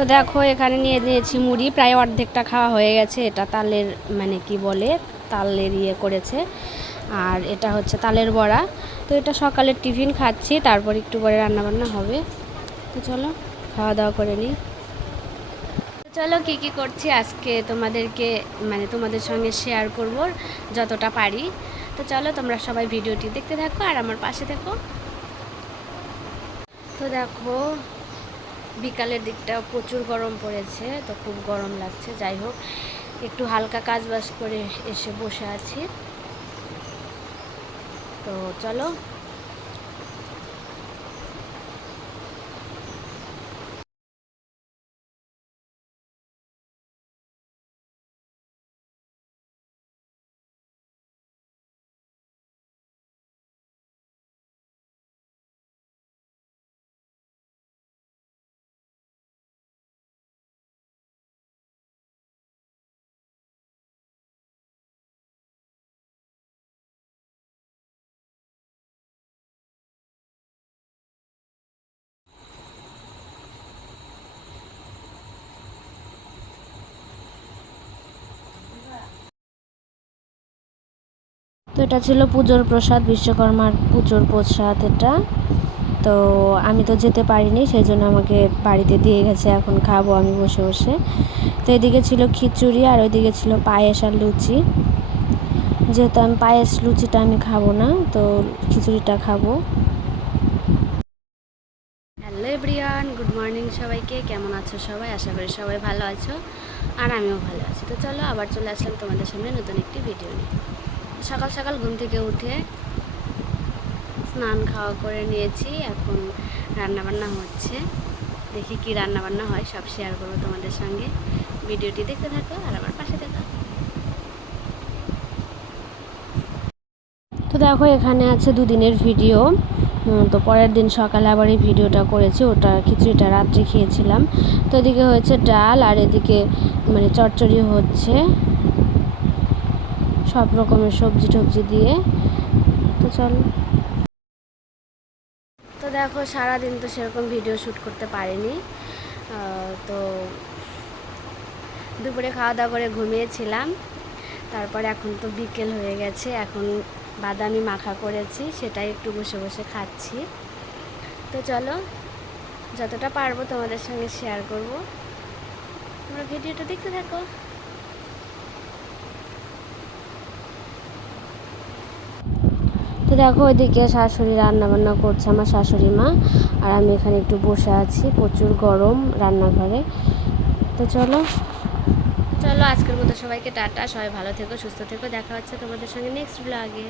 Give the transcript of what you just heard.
তো দেখো, এখানে নিয়ে নিয়েছি মুড়ি। প্রায় অর্ধেকটা খাওয়া হয়ে গেছে। এটা তালের মানে কি বলে, তালের ইয়ে করেছে। আর এটা হচ্ছে তালের বড়া। তো এটা সকালের টিফিন খাচ্ছি, তারপর একটু পরে রান্নাবান্না হবে। তো চলো, খাওয়া দাওয়া করে নিই। চলো, কী কী করছি আজকে তোমাদেরকে মানে তোমাদের সঙ্গে শেয়ার করব যতটা পারি। তো চলো, তোমরা সবাই ভিডিওটি দেখতে থাকো আর আমার পাশে থেকো। তো দেখো বিকালের দিকটা প্রচুর গরম পড়েছে, তো খুব গরম লাগছে, যাই হোক। একটু হালকা কাজ বাজ করে এসে বসে আছি। তো চলো তো এটা ছিল পুজোর প্রসাদ, বিশ্বকর্মার পুজোর প্রসাদ এটা। তো আমি তো যেতে পারিনি, সেই জন্য আমাকে বাড়িতে দিয়ে গেছে, এখন খাব আমি বসে বসে। তো এদিকে ছিল খিচুড়ি আর ওইদিকে ছিল পায়েস আর লুচি। যেহেতু আমি পায়েস, লুচিটা আমি খাব না, তো খিচুড়িটা খাব। হ্যালো এভরিওয়ান, গুড মর্নিং সবাইকে, কেমন আছো সবাই? আশা করি সবাই ভালো আছো, আর আমিও ভালো আছি। তো চলো আবার চলে আসলাম তোমাদের সামনে নতুন একটি ভিডিও নিয়ে। সকাল সকাল ঘুম থেকে উঠে স্নান খাওয়া করে নিয়েছি, এখন রান্না বান্না হচ্ছে। দেখি কি রান্না বান্না হয়, সব শেয়ার করব তোমাদের সঙ্গে। ভিডিওটি দেখতে থাকো আর আমার পাশে থাকো। তো দেখো, এখানে আছে দুদিনের ভিডিও। তো পরের দিন সকালে আবার এই ভিডিওটা করেছি, ওটা খিচুড়িটা রাত্রে খেয়েছিলাম। তো এদিকে হয়েছে ডাল আর এদিকে মানে চচ্চড়ি হচ্ছে। সব রকমের সবজি টবজি দিয়ে। তো চলো। তো দেখো, সারাদিন তো সেরকম ভিডিও শ্যুট করতে পারিনি। তো দুপুরে খাওয়া দাওয়া করে ঘুমিয়েছিলাম। তারপরে এখন তো বিকেল হয়ে গেছে, এখন বাদামি মাখা করেছি, সেটাই একটু বসে বসে খাচ্ছি। তো চলো, যতটা পারব তোমাদের সঙ্গে শেয়ার করব। তোমরা ভিডিওটা দেখতে থাকো। তো দেখো ওইদিকে শাশুড়ি রান্না বান্না করছে আমার শাশুড়ি মা। আর আমি এখানে একটু বসে আছি, প্রচুর গরম রান্নাঘরে। তো চলো। চলো আজকের মতো সবাইকে টাটা, সবাই ভালো থেকো, সুস্থ থেকো, দেখা হচ্ছে তোমাদের সঙ্গে নেক্সট ব্লগে